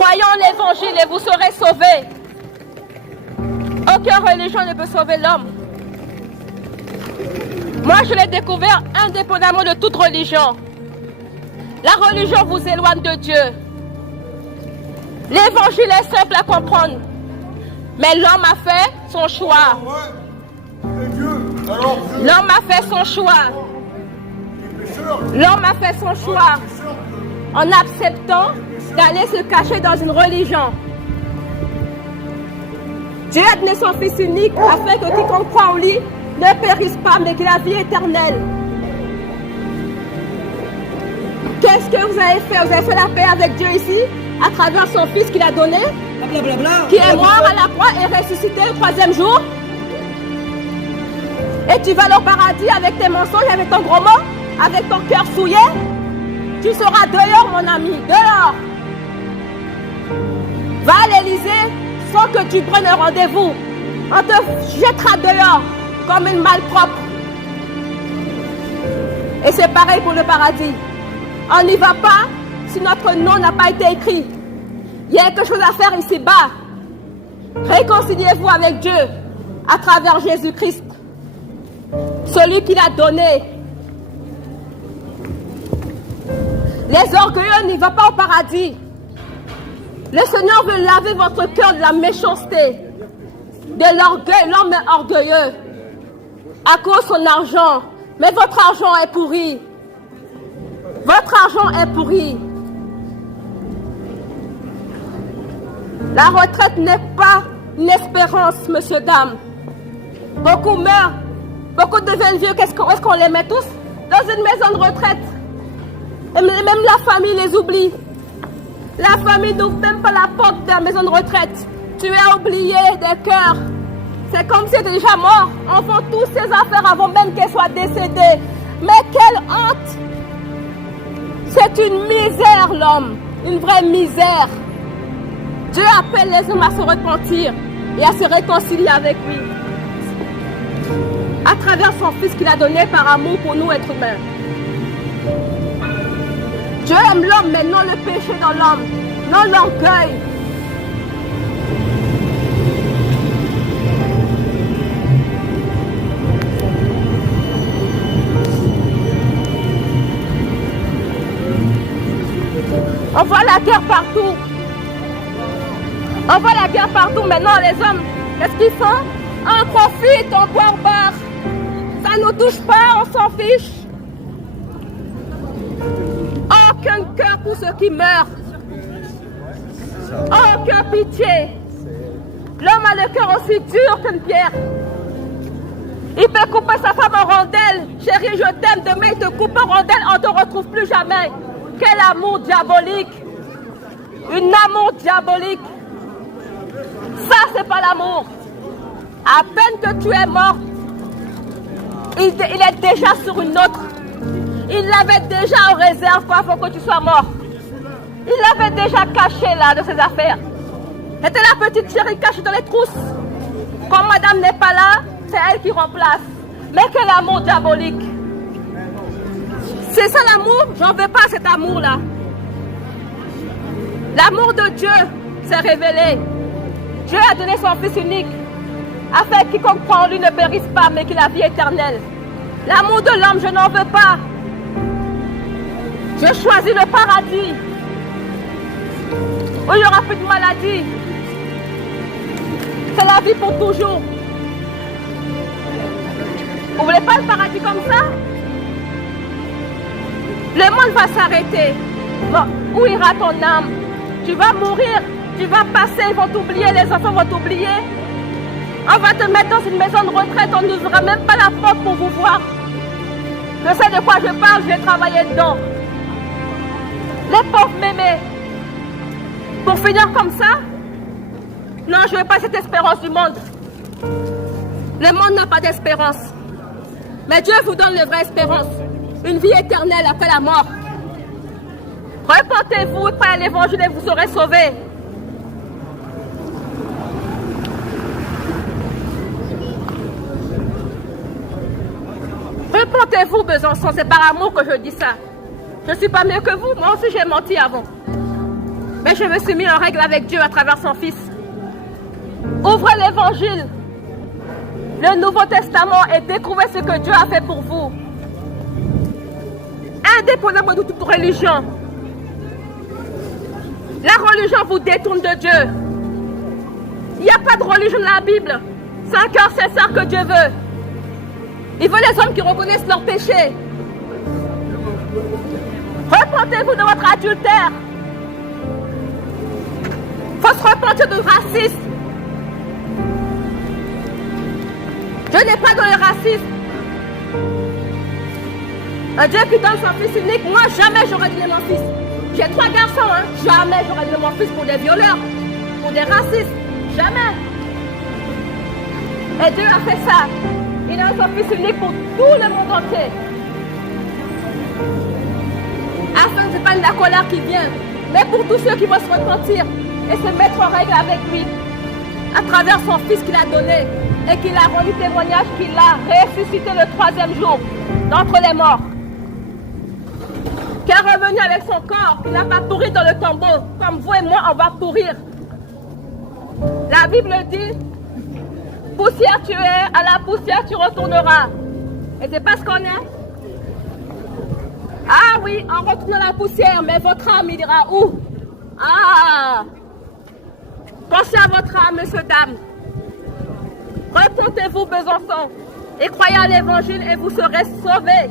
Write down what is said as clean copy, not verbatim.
Croyez en l'évangile et vous serez sauvés. Aucune religion ne peut sauver l'homme. Moi, je l'ai découvert indépendamment de toute religion. La religion vous éloigne de Dieu. L'évangile est simple à comprendre. Mais l'homme a fait son choix. L'homme a fait son choix. L'homme a fait son choix en acceptant d'aller se cacher dans une religion. Dieu a donné son Fils unique afin que quiconque croit en lui ne périsse pas, mais qu'il ait la vie éternelle. Qu'est-ce que vous avez fait? Vous avez fait la paix avec Dieu ici, à travers son Fils qu'il a donné, qui est mort à la croix et ressuscité le troisième jour. Et tu vas aller au paradis avec tes mensonges, avec ton gros mot, avec ton cœur souillé. Tu seras dehors, mon ami, dehors. Va à l'Élysée sans que tu prennes un rendez-vous. On te jettera dehors comme une malpropre. Et c'est pareil pour le paradis. On n'y va pas si notre nom n'a pas été écrit. Il y a quelque chose à faire ici-bas. Réconciliez-vous avec Dieu à travers Jésus-Christ, celui qu'il a donné. Les orgueilleux n'y vont pas au paradis. Le Seigneur veut laver votre cœur de la méchanceté, de l'orgueil. L'homme est orgueilleux à cause de son argent. Mais votre argent est pourri. Votre argent est pourri. La retraite n'est pas une espérance, monsieur, dame. Beaucoup meurent. Beaucoup deviennent vieux. Où est-ce qu'on les met tous? Dans une maison de retraite. Et même la famille les oublie. La famille n'ouvre même pas la porte de la maison de retraite. Tu es oublié des cœurs. C'est comme si tu étais déjà mort. On fait toutes ces affaires avant même qu'elles soient décédées. Mais quelle honte! C'est une misère, l'homme. Une vraie misère. Dieu appelle les hommes à se repentir et à se réconcilier avec lui. À travers son Fils qu'il a donné par amour pour nous, êtres humains. Dieu aime l'homme, mais non le péché dans l'homme, non l'orgueil. On voit la guerre partout. On voit la guerre partout. Maintenant, les hommes, qu'est-ce qu'ils font? On profite, on boit, on barre. Ça ne nous touche pas, on s'en fiche. Aucun cœur pour ceux qui meurent. Aucune pitié. L'homme a le cœur aussi dur qu'une pierre. Il peut couper sa femme en rondelles. Chérie, je t'aime. Demain, il te coupe en rondelles. On ne te retrouve plus jamais. Quel amour diabolique. Une amour diabolique. Ça, c'est pas l'amour. À peine que tu es mort, il est déjà sur une autre. Il l'avait déjà en réserve avant que tu sois mort. Il l'avait déjà caché là de ses affaires. C'était la petite chérie cachée dans les trousses. Quand madame n'est pas là, c'est elle qui remplace. Mais quel amour diabolique. C'est ça l'amour? J'en veux pas cet amour-là. L'amour de Dieu s'est révélé. Dieu a donné son Fils unique afin que quiconque croit en lui ne périsse pas, mais qu'il ait la vie éternelle. L'amour de l'homme, je n'en veux pas. Je choisis le paradis où il n'y aura plus de maladie. C'est la vie pour toujours. Vous ne voulez pas le paradis comme ça? Le monde va s'arrêter. Bon, où ira ton âme? Tu vas mourir, tu vas passer, ils vont t'oublier, les enfants vont t'oublier. On va te mettre dans une maison de retraite, on n'ouvrira même pas la porte pour vous voir. Je sais de quoi je parle, j'ai travaillé dedans. Les pauvres mémés. Pour finir comme ça? Non, je ne veux pas cette espérance du monde. Le monde n'a pas d'espérance. Mais Dieu vous donne une vraie espérance. Une vie éternelle après la mort. Repentez-vous, croyez à l'évangile et vous serez sauvés. Repentez-vous, Besançon, c'est par amour que je dis ça. Je ne suis pas mieux que vous, moi aussi j'ai menti avant. Et je me suis mis en règle avec Dieu à travers son Fils. Ouvrez l'Évangile, le Nouveau Testament, et découvrez ce que Dieu a fait pour vous. Indépendamment de toute religion. La religion vous détourne de Dieu. Il n'y a pas de religion dans la Bible. C'est un cœur sincère que Dieu veut. Il veut les hommes qui reconnaissent leurs péchés. Repentez-vous de votre adultère. Il faut se repentir de racisme. Dieu n'est pas dans le racisme. Un Dieu qui donne son Fils unique, moi jamais j'aurais donné mon fils. J'ai 3 garçons, hein. Jamais j'aurais donné mon fils pour des violeurs, pour des racistes. Jamais. Et Dieu a fait ça. Il a son Fils unique pour tout le monde entier. Afin que ce n'est pas la colère qui vient, mais pour tous ceux qui vont se repentir et se mettre en règle avec lui, à travers son Fils qu'il a donné et qu'il a rendu témoignage qu'il a ressuscité le 3e jour d'entre les morts. Qui est revenu avec son corps, qui n'a pas pourri dans le tombeau, comme vous et moi, on va pourrir. La Bible dit, poussière tu es, à la poussière tu retourneras. Et c'est pas ce qu'on est. Ah oui, on retourne à la poussière, mais votre âme, il ira où? Ah! Pensez à votre âme, monsieur, dame. Repentez-vous, Besançon, et croyez à l'Évangile et vous serez sauvés.